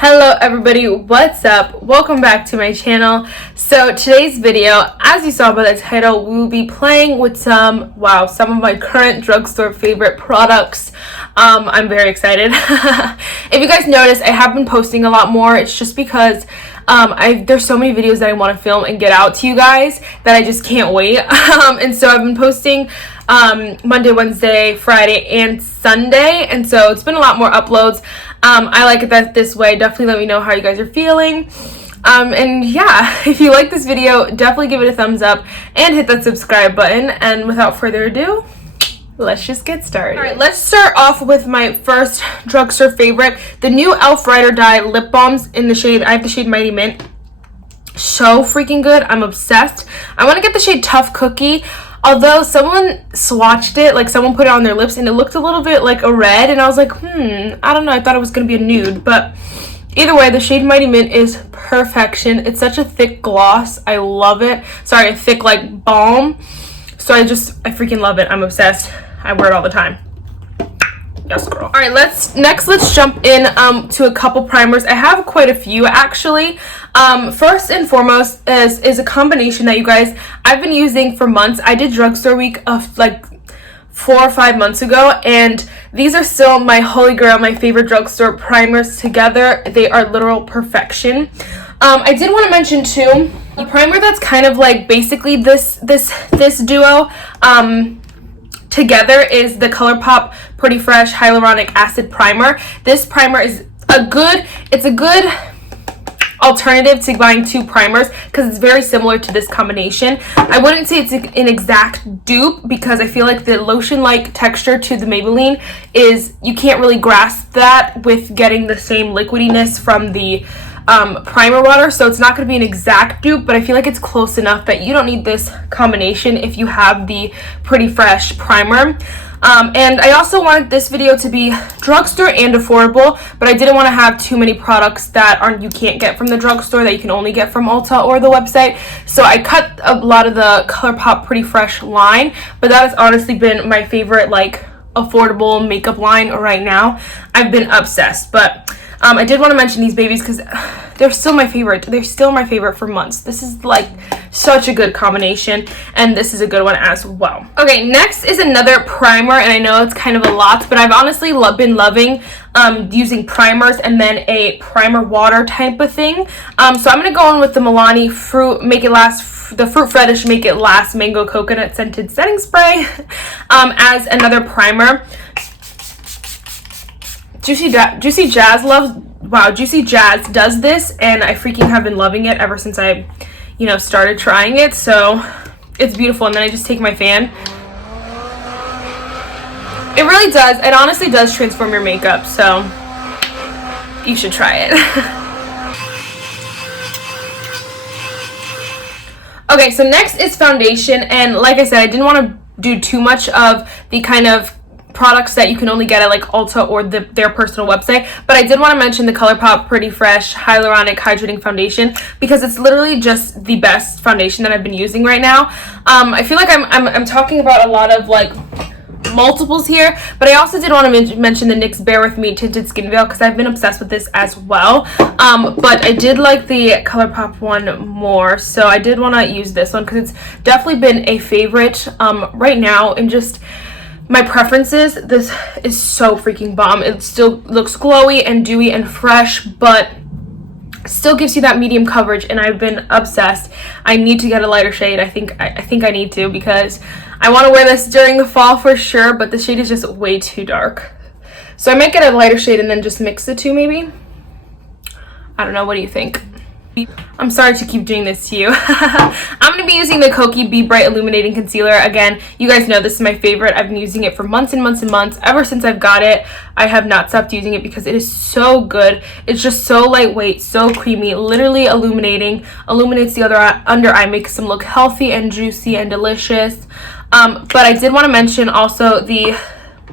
Hello everybody, what's up? Welcome back to my channel. So today's video, as you saw by the title, we will be playing with some of my current drugstore favorite products. I'm very excited. If you guys notice, I have been posting a lot more. It's just because there's so many videos that I want to film and get out to you guys that I just can't wait. And so I've been posting Monday, Wednesday, Friday, and Sunday, and so it's been a lot more uploads. I like it this way. Definitely let me know how you guys are feeling. And yeah, if you like this video, definitely give it a thumbs up and hit that subscribe button. And without further ado, let's just get started. Alright, let's start off with my first drugstore favorite, the new e.l.f. Ride or Die lip balms in the shade, I have the shade Mighty Mint. So freaking good. I'm obsessed. I want to get the shade Tough Cookie. Although someone swatched it, like someone put it on their lips and it looked a little bit like a red, and I was like, I don't know, I thought it was going to be a nude, but either way, the shade Mighty Mint is perfection. It's such a thick gloss. I love it. Sorry, a thick like balm. So I freaking love it. I'm obsessed. I wear it all the time. Yes, girl. All right, let's jump in to a couple primers. I have quite a few actually. First and foremost is a combination that you guys I've been using for months. I did drugstore week of like 4 or 5 months ago, and these are still my holy grail, my favorite drugstore primers together. They are literal perfection. I did want to mention too a primer that's kind of like basically this duo together is the Colourpop Pretty Fresh Hyaluronic Acid Primer. This primer is a good alternative to buying two primers because it's very similar to this combination. I wouldn't say it's an exact dupe because I feel like the lotion-like texture to the Maybelline is, you can't really grasp that with getting the same liquidiness from the primer water, so it's not going to be an exact dupe, but I feel like it's close enough that you don't need this combination if you have the Pretty Fresh primer. And I also wanted this video to be drugstore and affordable, but I didn't want to have too many products that you can't get from the drugstore, that you can only get from Ulta or the website. So I cut a lot of the Colourpop Pretty Fresh line, but that has honestly been my favorite like affordable makeup line right now. I've been obsessed, but I did want to mention these babies because they're still my favorite. They're still my favorite for months. This is like such a good combination, and this is a good one as well. Okay, next is another primer, and I know it's kind of a lot, but I've honestly been loving using primers and then a primer water type of thing. So I'm going to go in with the Milani the Fruit Fetish Make It Last Mango Coconut Scented Setting Spray as another primer. Juicy Jazz does this, and I freaking have been loving it ever since I, started trying it. So it's beautiful, and then I just take my fan. It really does. It honestly does transform your makeup, so you should try it. Okay, so next is foundation, and like I said, I didn't want to do too much of the kind of products that you can only get at like Ulta or their personal website, but I did want to mention the Colourpop Pretty Fresh Hyaluronic Hydrating Foundation because it's literally just the best foundation that I've been using right now. I feel like I'm talking about a lot of like multiples here, but I also did want to mention the NYX Bear With Me Tinted Skin Veil because I've been obsessed with this as well. But I did like the Colourpop one more, so I did want to use this one because it's definitely been a favorite right now, and just my preferences. This is so freaking bomb. It still looks glowy and dewy and fresh, but still gives you that medium coverage, and I've been obsessed. I need to get a lighter shade. I think I need to, because I want to wear this during the fall for sure, but the shade is just way too dark. So I might get a lighter shade and then just mix the two maybe. I don't know. What do you think? I'm sorry to keep doing this to you. I'm going to be using the Kokie Be Bright Illuminating Concealer. Again, you guys know this is my favorite. I've been using it for months and months and months. Ever since I've got it, I have not stopped using it because it is so good. It's just so lightweight, so creamy, literally illuminating. Illuminates the under eye, makes them look healthy and juicy and delicious. But I did want to mention also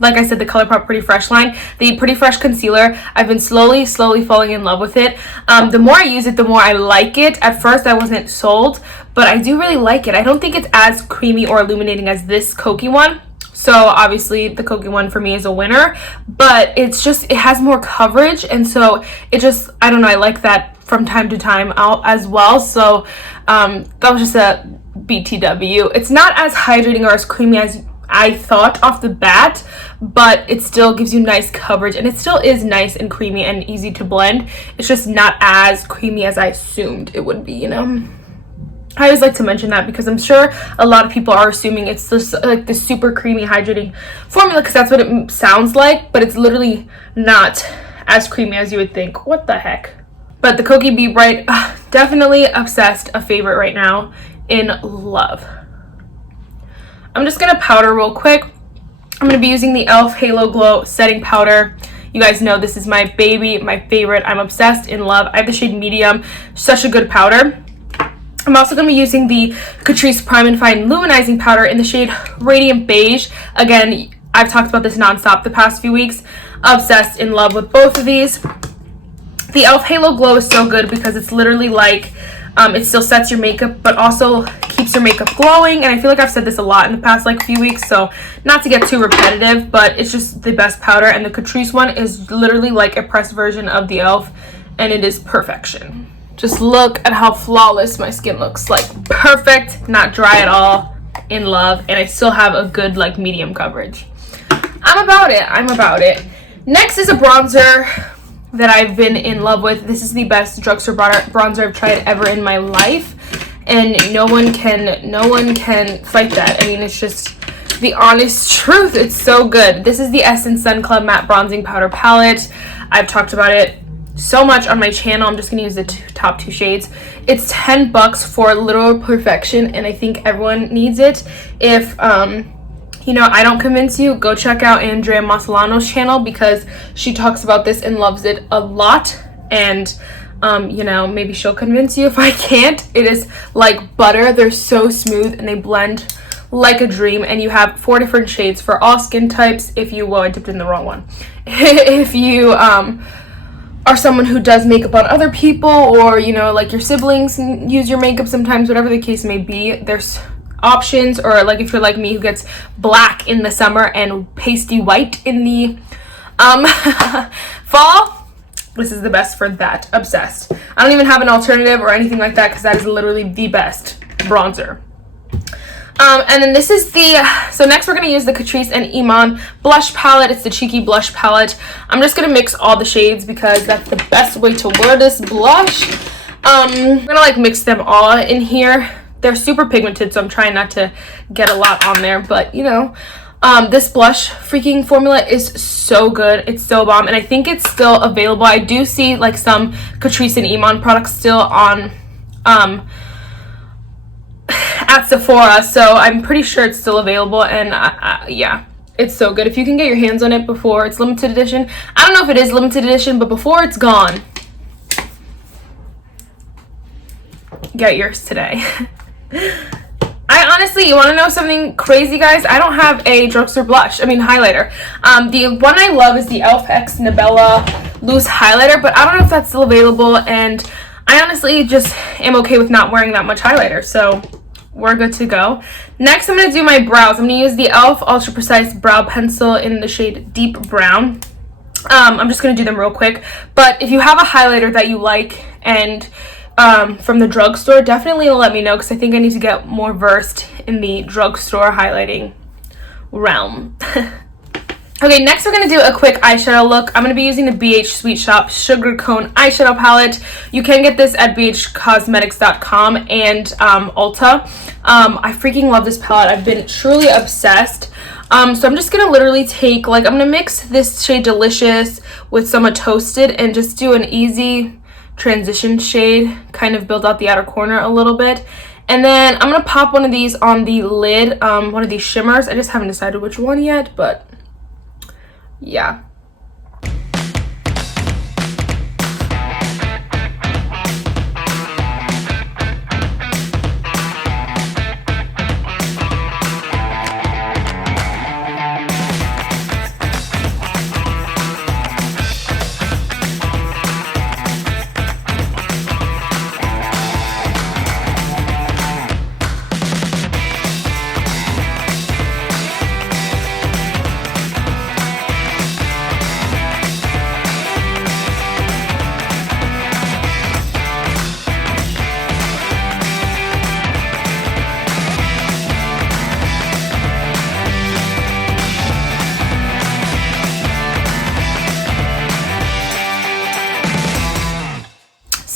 like I said, the Colourpop Pretty Fresh line, the Pretty Fresh concealer. I've been slowly falling in love with it. The more I use it, the more I like it. At first I wasn't sold, but I do really like it. I don't think it's as creamy or illuminating as this Kokie one. So obviously the Kokie one for me is a winner, but it's just, it has more coverage, and so it just, I don't know, I like that from time to time out as well. So that was just a BTW. It's not as hydrating or as creamy as I thought off the bat, but it still gives you nice coverage, and it still is nice and creamy and easy to blend. It's just not as creamy as I assumed it would be, you know. I always like to mention that because I'm sure a lot of people are assuming it's just like this super creamy hydrating formula, because that's what it sounds like, but it's literally not as creamy as you would think. What the heck? But the Kokie Be Bright, definitely obsessed, a favorite right now, in love. I'm just gonna powder real quick. I'm gonna be using the e.l.f. Halo Glow setting powder. You guys know this is my baby, my favorite. I'm obsessed, in love. I have the shade medium, such a good powder. I'm also gonna be using the Catrice Prime and Fine Luminizing powder in the shade Radiant Beige. Again, I've talked about this nonstop the past few weeks. Obsessed, in love with both of these. The e.l.f. Halo Glow is so good because it's literally like, it still sets your makeup, but also keeps your makeup glowing. And I feel like I've said this a lot in the past like few weeks, so not to get too repetitive, but it's just the best powder. And the Catrice one is literally like a pressed version of the e.l.f. and it is perfection. Just look at how flawless my skin looks. Like perfect, not dry at all, in love, and I still have a good like medium coverage. I'm about it. Next is a bronzer that I've been in love with. This is the best drugstore bronzer I've tried ever in my life, and no one can fight that. I mean, it's just the honest truth. It's so good. This is the Essence Sun Club Matte Bronzing Powder Palette. I've talked about it so much on my channel. I'm just gonna use the top two shades. It's $10 for literal perfection, and I think everyone needs it. If you know, I don't convince you, go check out Andrea Masalano's channel because she talks about this and loves it a lot. And you know, maybe she'll convince you if I can't. It is like butter. They're so smooth and they blend like a dream, and you have 4 different shades for all skin types. If you, well, I dipped in the wrong one. If you are someone who does makeup on other people, or you know, like your siblings use your makeup sometimes, whatever the case may be, there's options. Or like if you're like me who gets black in the summer and pasty white in the fall, this is the best for that. Obsessed. I don't even have an alternative or anything like that because that is literally the best bronzer. And then this is so next we're going to use the Catrice and Eman blush palette. It's the Cheeky Blush palette. I'm just going to mix all the shades because that's the best way to wear this blush. I'm going to like mix them all in here. They're super pigmented, so I'm trying not to get a lot on there, but you know, this blush freaking formula is so good. It's so bomb, and I think it's still available. I do see like some Catrice and Eman products still on at Sephora, so I'm pretty sure it's still available. And yeah, it's so good. If you can get your hands on it before it's limited edition. I don't know if it is limited edition, but before it's gone, get yours today. I honestly, you want to know something crazy, guys? I don't have a drugstore blush, highlighter. The one I love is the e.l.f. X Nabella Loose Highlighter, but I don't know if that's still available, and I honestly just am okay with not wearing that much highlighter, so we're good to go. Next, I'm going to do my brows. I'm going to use the e.l.f. Ultra Precise Brow Pencil in the shade Deep Brown. I'm just going to do them real quick, but if you have a highlighter that you like and from the drugstore, definitely let me know because I think I need to get more versed in the drugstore highlighting realm. Okay, next we're going to do a quick eyeshadow look. I'm going to be using the BH Sweet Shop Sugar Cone Eyeshadow Palette. You can get this at bhcosmetics.com and Ulta. I freaking love this palette. I've been truly obsessed. So I'm just going to literally take, I'm going to mix this shade Delicious with some Toasted and just do an easy transition shade, kind of build out the outer corner a little bit. And then I'm going to pop one of these on the lid, one of these shimmers. I just haven't decided which one yet, but yeah.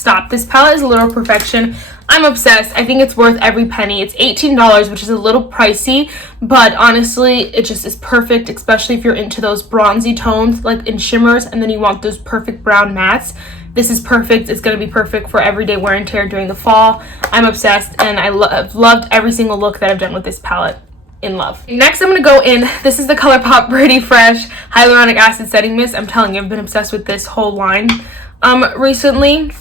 stop. This palette is a little perfection. I'm obsessed. I think it's worth every penny. It's $18, which is a little pricey, but honestly, it just is perfect, especially if you're into those bronzy tones, like in shimmers, and then you want those perfect brown mattes. This is perfect. It's going to be perfect for everyday wear and tear during the fall. I'm obsessed, and I've loved every single look that I've done with this palette. In love. Next, I'm going to go in. This is the Colourpop Pretty Fresh Hyaluronic Acid Setting Mist. I'm telling you, I've been obsessed with this whole line recently.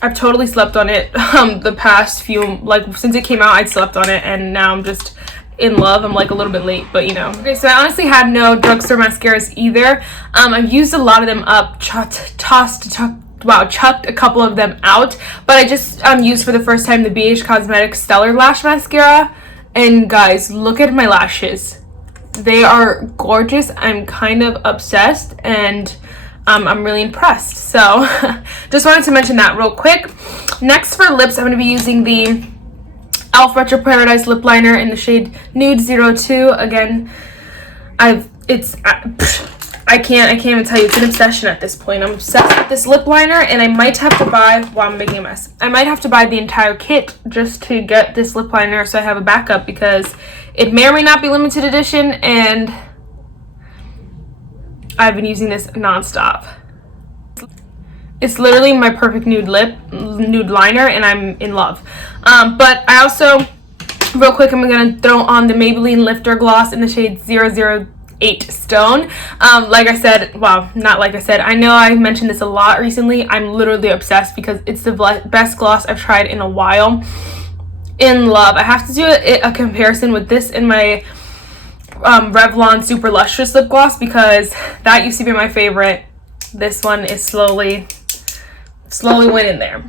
I've totally slept on it the past few, like, since it came out, I slept on it, and now I'm just in love. I'm like a little bit late, but you know. Okay, so I honestly had no drugstore mascaras either. I've used a lot of them up, chucked a couple of them out, but I just used for the first time the Beige Cosmetics Stellar Lash Mascara, and guys, look at my lashes. They are gorgeous. I'm kind of obsessed, and I'm really impressed. So just wanted to mention that real quick. Next, for lips, I'm going to be using the e.l.f. Retro Paradise lip liner in the shade Nude 02. Again, I can't even tell you, it's an obsession at this point. I'm obsessed with this lip liner, and I might have to buy, wow, I'm making a mess. I might have to buy the entire kit just to get this lip liner so I have a backup, because it may or may not be limited edition, and I've been using this nonstop. It's literally my perfect nude liner, and I'm in love. But I also, real quick, I'm going to throw on the Maybelline Lifter Gloss in the shade 008 Stone. Like I said, well, not like I said, I know I mentioned this a lot recently. I'm literally obsessed because it's the best gloss I've tried in a while. In love. I have to do a comparison with this in my Revlon Super Lustrous Lip Gloss, because that used to be my favorite. This one is slowly winning there.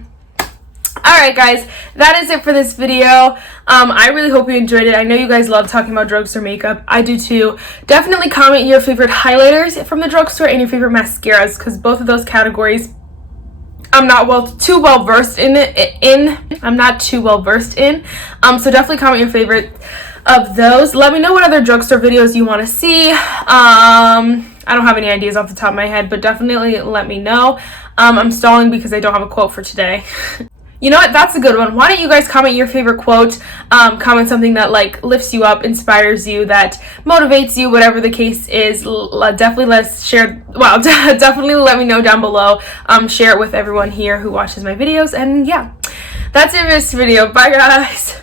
Alright guys, that is it for this video. I really hope you enjoyed it. I know you guys love talking about drugstore makeup. I do too. Definitely comment your favorite highlighters from the drugstore and your favorite mascaras, because both of those categories I'm not too well versed in. I'm not too well versed in. So definitely comment your favorite of those. Let me know what other drugstore videos you want to see. I don't have any ideas off the top of my head, but definitely let me know. I'm stalling because I don't have a quote for today. You know what? That's a good one. Why don't you guys comment your favorite quote? Comment something that like lifts you up, inspires you, that motivates you, whatever the case is. Definitely let's share. Well, definitely let me know down below. Share it with everyone here who watches my videos. And yeah, that's it for this video. Bye guys.